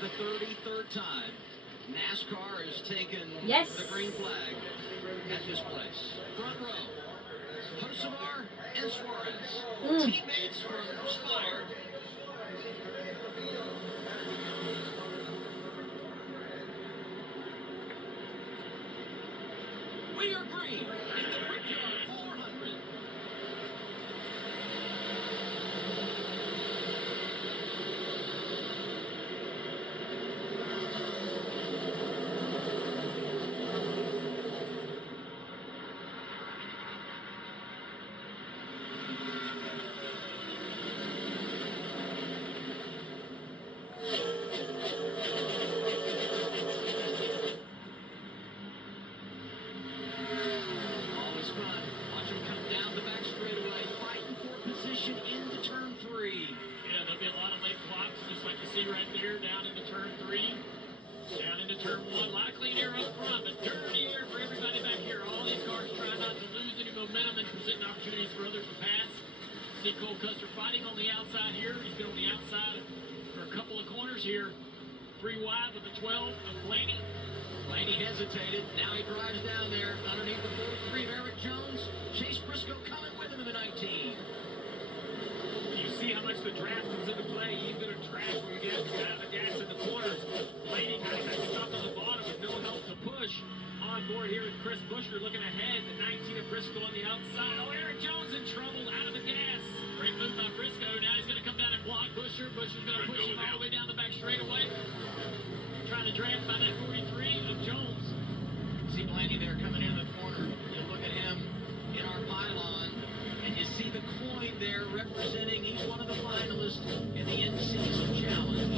the 33rd time NASCAR has taken Yes. the green flag at this place. Front row, Kosovar and Suarez, teammates from Spire. We are green in the Brickyard 400. Right there, down into turn 3, down into turn 1. A lot of clean air up front, but dirty air for everybody back here. All these cars trying not to lose any momentum and presenting opportunities for others to pass. See Cole Custer fighting on the outside here. He's been on the outside for a couple of corners here. 3 wide with the 12 of Blaney. Blaney hesitated. Now he drives down there underneath the 43 of Eric Jones. Chase Briscoe coming with him in the 19. You see how much the draft comes into play. Even a track where you get out of the gas in the corners. Blaney kind of got stuck on the bottom with no help to push. On board here with Chris Buescher looking ahead. The 19 of Briscoe on the outside. Oh, Eric Jones in trouble out of the gas. Great move by Briscoe. Now he's going to come down and block Buescher. Buescher's going to push him all the way down the back straightaway. Trying to draft by that 43 of Jones. See Blaney there coming in the corner. You look at him in our pylon. And you see the coin there representing he's one of the finalists in the in-season challenge.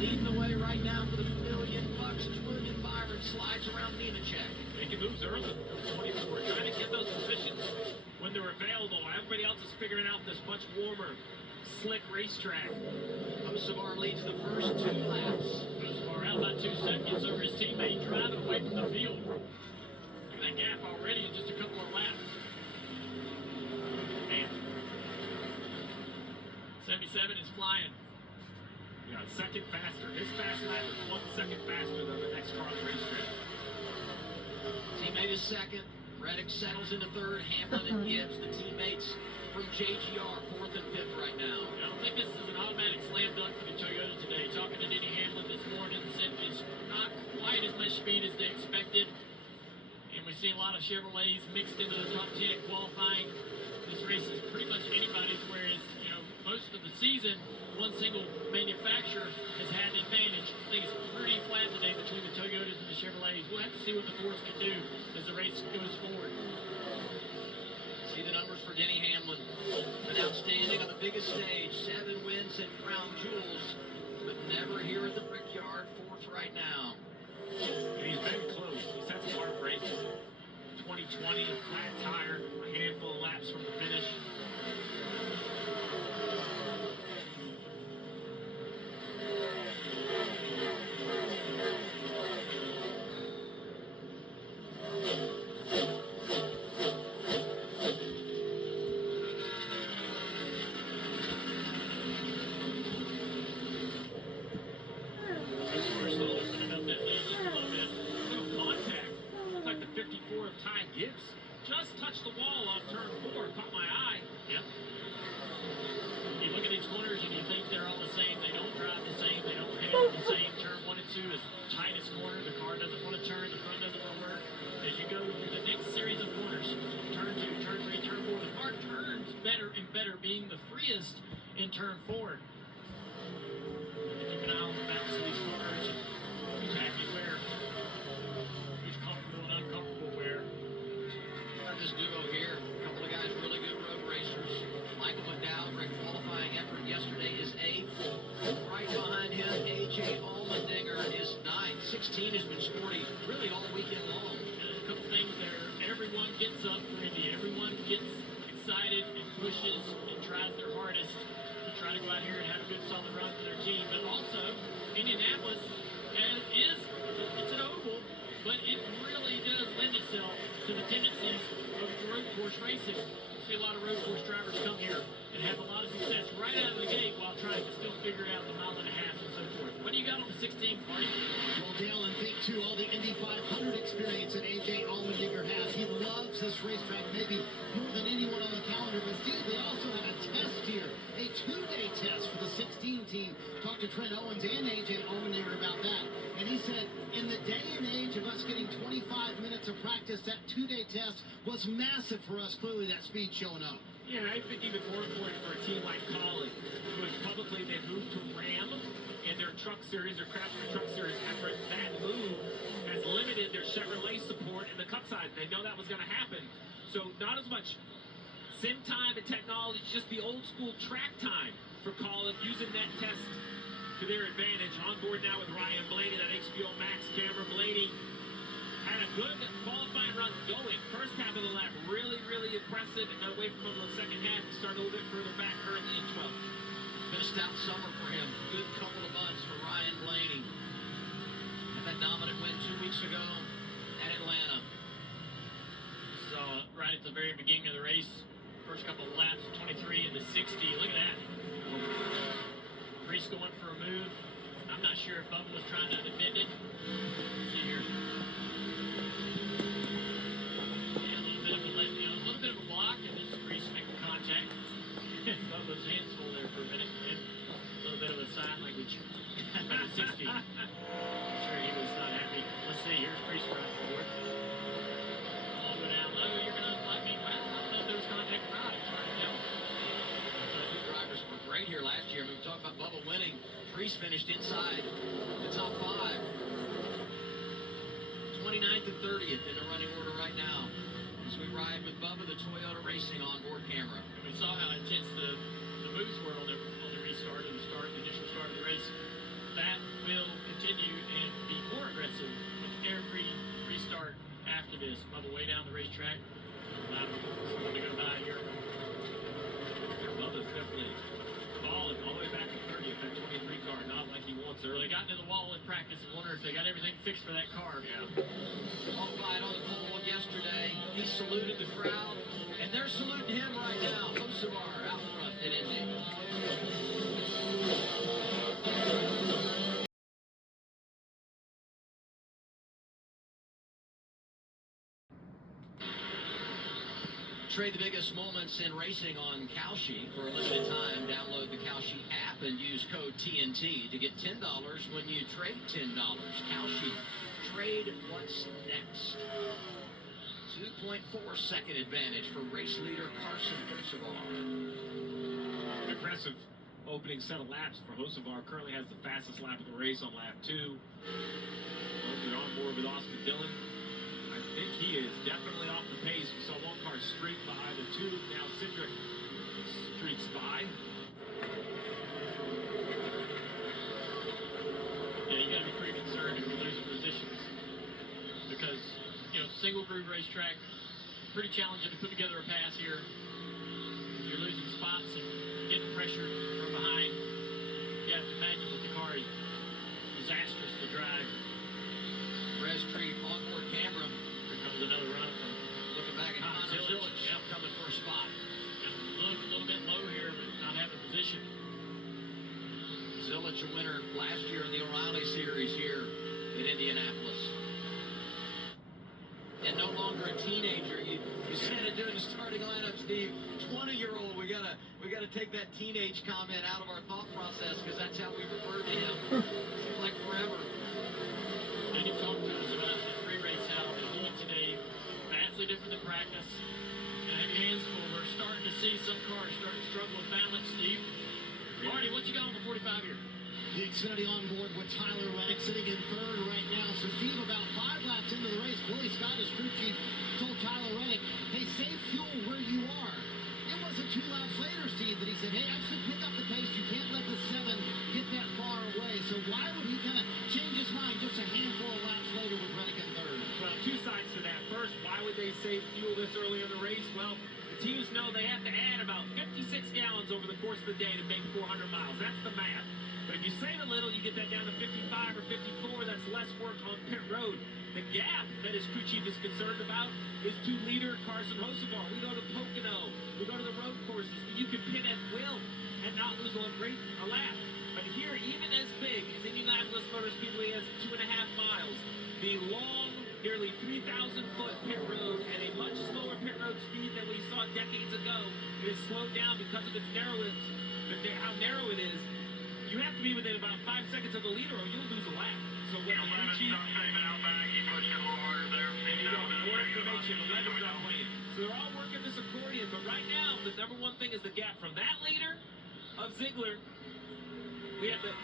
Leading the way right now for the $1 million. Julian Byron slides around Nemechek. Making moves early. 24. Trying to get those positions when they're available. Everybody else is figuring out this much warmer, slick racetrack. Kosovar leads the first 2 laps. Kosovar out by 2 seconds over his teammate driving away from the field. Look at that gap already in just a couple of laps. 77 is flying. Yeah, second faster. His fast lap is 1 second faster than the next car on the racetrack. Teammate is second. Reddick settles into third. Hamlin and Gibbs, the teammates from JGR, 4th and 5th right now. I don't think this is an automatic slam dunk for the Toyota today. Talking to Denny Hamlin this morning, said it's not quite as much speed as they expected. And we see a lot of Chevrolets mixed into the top 10 in qualifying. This race is pretty much anybody's, whereas, you know, most of the season, one single manufacturer has had an advantage. I think it's pretty flat today between the Toyotas and the Chevrolets. We'll have to see what the Fords can do as the race goes forward. See the numbers for Denny Hamlin. Been outstanding on the biggest stage. 7 wins and crown jewels, but never here at the Brickyard. 4th right now. And he's been close. He's had some hard races. 2020, a flat tire, a handful of laps from the finish. Gibbs just touched the wall on turn 4. Caught my eye. Yep. You look at these corners and you think they're all the same. They don't drive the same. They don't handle the same. Turn 1 and 2 is tightest corner. The car doesn't want to turn. The front doesn't want to work. As you go through the next series of corners, turn 2, turn 3, turn 4, the car turns better and better, being the freest in turn 4. Keep an eye on the balance of these cars. Who's happy where? Who's comfortable and uncomfortable where? This duo here, a couple of guys really good road racers. Michael McDowell, great qualifying effort yesterday, is 8th. Right behind him, A.J. Allmendinger is 9th. 16 has been sporty really all weekend long. There's a couple things there. Everyone gets up for Indy. Everyone gets excited and pushes and tries their hardest to try to go out here and have a good solid run for their team. But also, Indianapolis it's an oval, but it really does lend itself to the tendencies of road course racing. You see a lot of road course drivers come here and have a lot of success right out of the gate while trying to still figure out the 1.5 miles and so forth. What do you got 16, Marty. Well, Dale, and think, too, all the Indy 500 experience that A.J. Allmendinger has. He loves this racetrack maybe more than anyone on the calendar. But, Steve, they also have a test here, a two-day test for the 16 team. Talked to Trent Owens and A.J. Allmendinger about that. And he said, in the day and age of us getting 25 minutes of practice, that two-day test was massive for us. Clearly, that speed showing up. Yeah, and I think even more important for a team like Colin, who has publicly, they moved to Ram in their truck series, their Craftsman Truck Series effort. That move has limited their Chevrolet support in the Cup side. They know that was going to happen. So not as much sim time and technology, just the old school track time for Colin, using that test to their advantage. On board now with Ryan Blaney, that HBO Max camera. Blaney had a good qualifying run going. First half of the lap, really, really impressive, and got away from him in the second half and started a little bit further back, currently in 12th. Been a stout summer for him. Good couple of months for Ryan Blaney. Had that dominant win 2 weeks ago at Atlanta. So right at the very beginning of the race, first couple of laps, 23 into 60. Look at that. Reese going for a move. I'm not sure if Bubba was trying to defend it. Let's see here. A little bit of a block, and this Reese making contact. Bubba's hands full there for a minute. And a little bit of a sign language. Number 60. I'm sure he was not happy. Let's see. Here's Reese driving forward. All the way down low. You're going to let me. Well, I don't know if there was contact or not. It's hard to tell. Those two drivers were great here last year. I mean, we talked about Bubba winning. Reese finished inside the top 5. 29th and 30th in the running order right now. As we ride with Bubba, the Toyota Racing onboard camera. And we saw how intense the moves were on the restart, or the initial start of the race. That will continue and be more aggressive with every restart after this. Bubba way down the racetrack. Allowed someone to go by here. Bubba's definitely falling all the way back to 30th, that 23 car, not like he wants Well, early. they got into the wall in practice and wonder if they got everything fixed for that car. Yeah. Qualified on the pole yesterday. He saluted the crowd, and they're saluting him right now. Hocevar out front at Indy. Trade the biggest moments in racing on Kalshi for a limited time. Download the Kalshi app and use code TNT to get $10 when you trade $10. Kalshi, trade what's next. 2.4-second advantage for race leader Carson Hocevar. Impressive opening set of laps for Hocevar. Currently has the fastest lap of the race on lap 2. Once you're on board with Austin Dillon, I think he is definitely off the pace. We saw one car streak by the 2. Now Cindric streaks by. Yeah, you got to be pretty concerned if you're losing positions because, single groove racetrack, pretty challenging to put together a pass here. If you're losing spots and getting pressured from behind, you have to imagine that the car is disastrous to drive. Res Tree onboard camera. Here comes another run from Looking back at Connor Zillich. Zillich, Yep. coming for a spot. A little bit low here, but not having position. Zillich, a winner last year in the O'Reilly Series here in Indianapolis. And no longer a teenager. You said it during the starting lineup, Steve. 20-year-old. We gotta take that teenage comment out of our thought process because that's how we refer to him. Seems like forever. Then you talk to us about the free race, how they're doing today. Vastly different than practice. And have your hands full. We're starting to see some cars starting to struggle with balance, Steve. Marty, what you got on the 45 here? The Xfinity on board with Tyler Reddick sitting in third right now. So, Steve, about 5 laps into the race, Willie Scott, his crew chief, told Tyler Reddick, hey, save fuel where you are. It wasn't 2 laps later, Steve, that he said, hey, actually pick up the pace. You can't let the 7 get that far away. So why would he kind of change his mind just a handful of laps later with Reddick in third? Well, 2 sides to that. First, why would they save fuel this early in the race? Well, the teams know they have to add about 56 gallons over the course of the day to make 400 miles. That's the math. But if you save a little, you get that down to 55 or 54. That's less work on pit road. The gap that his crew chief is concerned about is to leader Carson Hocevar. We go to Pocono. We go to the road courses. You can pit at will and not lose a lap. But here, even as big as Indianapolis Motor Speedway has 2.5 miles. The long, nearly 3,000-foot pit road at a much slower pit road speed than we saw decades ago. It is slowed down because of its narrowness, how narrow it is. You have to be within about 5 seconds of the leader or you'll lose a lap. So what the crew chief... There you go. More information. 11's not playing. So they're all working this accordion, but right now, the number one thing is the gap from that leader of Ziegler. We have that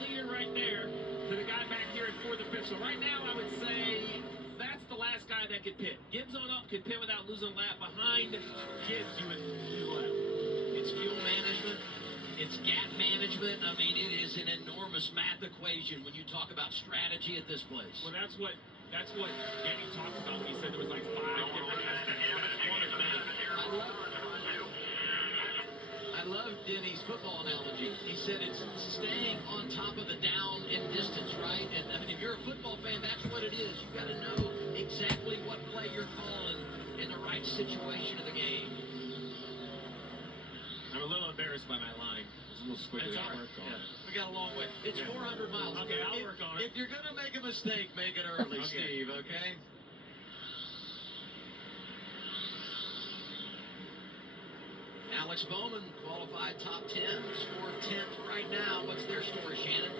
leader right there to the guy back here in fourth and fifth. So right now, I would say that's the last guy that could pit. Gibbs on up could pit without losing a lap. Behind Gibbs, you would lose a lap. It's fuel management. It's gap management. I mean, it is an enormous math equation when you talk about strategy at this place. Well, that's what Denny talked about when he said there was like 5 different aspects. That's one of them. I love Denny's football analogy. He said it's staying on top of the down and distance, right? And I mean, if you're a football fan, that's what it is. You've got to know exactly what play you're calling in the right situation of the game. I'm a little embarrassed by my line. It's a little squiggly. It's all right. We got a long way. It's 400 miles. Okay, I'll work on it. If you're going to make a mistake, make it early, Steve, okay? Alex Bowman qualified top 10, scored 10th right now. What's their story, Shannon?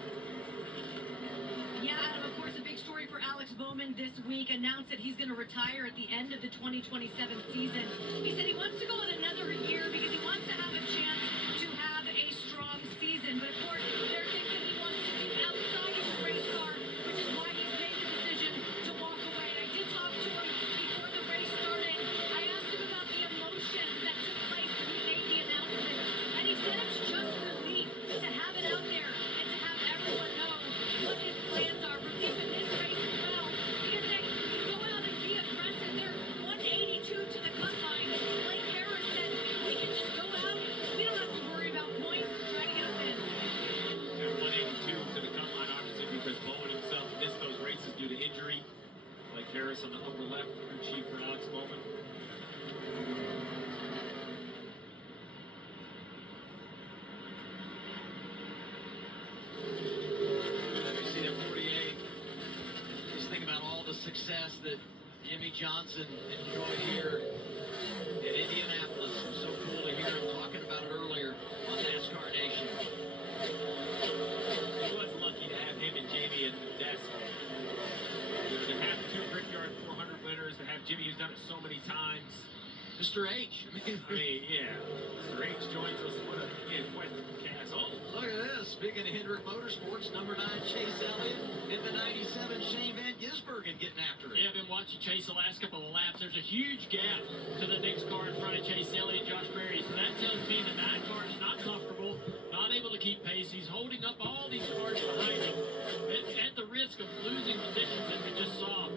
Yeah, Adam, of course, a big story for Alex Bowman this week. Announced that he's going to retire at the end of the 2027 season. He said he wants to go on another year because he wants to have a chance to have a strong season. But, of course, there are things that he wants to do outside of the race car, which is why he's made the decision to walk away. I did talk to him before the race started. I asked him about the emotions that took place when he made the announcement. And he said it's just relief to have it out there and to have everyone know what his plans are. Relief in this race as well, because they go out and be aggressive. They're 182 to the cut line. Blake Harris said, we can just go out. We don't have to worry about points. Try to get a win. They're 182 to the cut line, obviously, because Bowman himself missed those races due to injury. Blake Harris on the upper left, crew chief for Alex Bowman. See that 48. Just think about all the success that Jimmy Johnson enjoyed here in Indianapolis. So cool to hear him talking about it earlier on NASCAR Nation. He was lucky to have him and Jamie at the desk. To have 2 Brickyard 400 winners, to have Jimmy, who's done it so many times. Mr. H. I mean, yeah. Mr. H joins us. What a cast. Oh, Look at this. Speaking of Hendrick Motorsports, number 9 Chase Elliott and the 97 Shane Van Gisbergen getting after it. Yeah, I've been watching Chase the last couple of laps. There's a huge gap to the next car in front of Chase Elliott, Josh Berry. So that tells me that car is not comfortable, not able to keep pace. He's holding up all these cars behind him at the risk of losing positions that we just saw.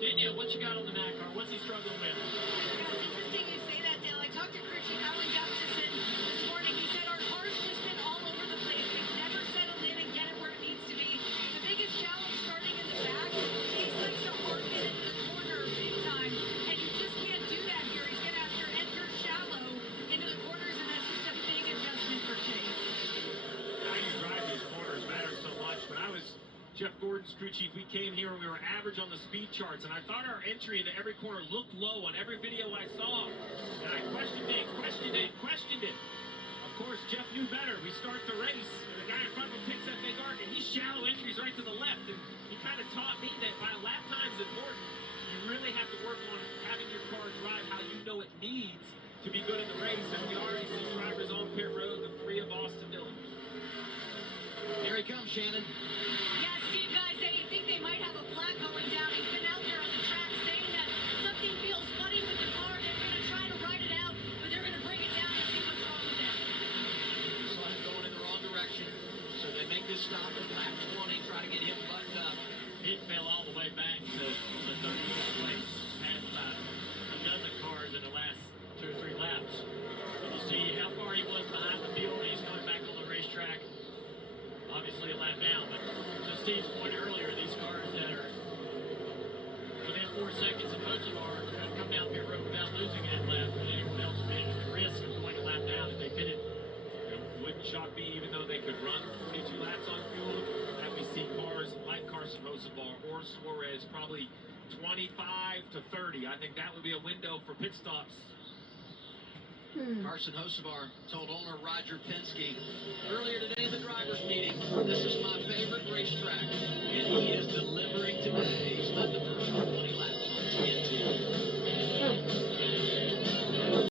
Danielle, what you got on the NASCAR? What's he struggling with? Yeah, it's interesting you say that, Dale. I talked to crew chief Alan Gustafson this morning. He said our car's just been all over the place. We've never settled in and get it where it needs to be. The biggest challenge starting in the back, Chase likes to arc it into the corner big time, and you just can't do that here. He's going to have to enter shallow into the corners, and that's just a big adjustment for Chase. How you drive these corners matters so much. When I was Jeff Gordon's crew chief, we came here and we were average on the speed charts, and I thought our entry into every corner looked low on every video I saw. And I questioned it. Of course, Jeff knew better. We start the race, and the guy in front of him takes that big arc, and he's shallow entries right to the left. And he kind of taught me that while lap time's important, you really have to work on having your car drive how you know it needs to be good in the race. And we already see drivers on pit road, the 3 of Austin Dillon. Here he comes, Shannon. Yeah, Steve, guys, they think they might have a flat going down. He's been out there on the track saying that something feels funny with the car. They're going to try to ride it out, but they're going to bring it down and see what's wrong with it. Saw him going in the wrong direction. So they make this stop at lap 20, try to get him buttoned up. He fell all the way back to the 30th place, past a dozen cars in the last 2 or 3 laps. And you see how far he was behind the field. He's coming back on the racetrack. Obviously a lap down, but to Steve's point earlier, these cars that are within 4 seconds of Mojilar could come down pit road without losing that lap, and anyone else would be at the risk of going a lap down if they pitted. It wouldn't shock me, even though they could run 42 laps on fuel, that we see cars for Suarez, probably 25 to 30. I think that would be a window for pit stops. Carson Hocevar told owner Roger Penske earlier today in the drivers' meeting, "This is my favorite racetrack." And he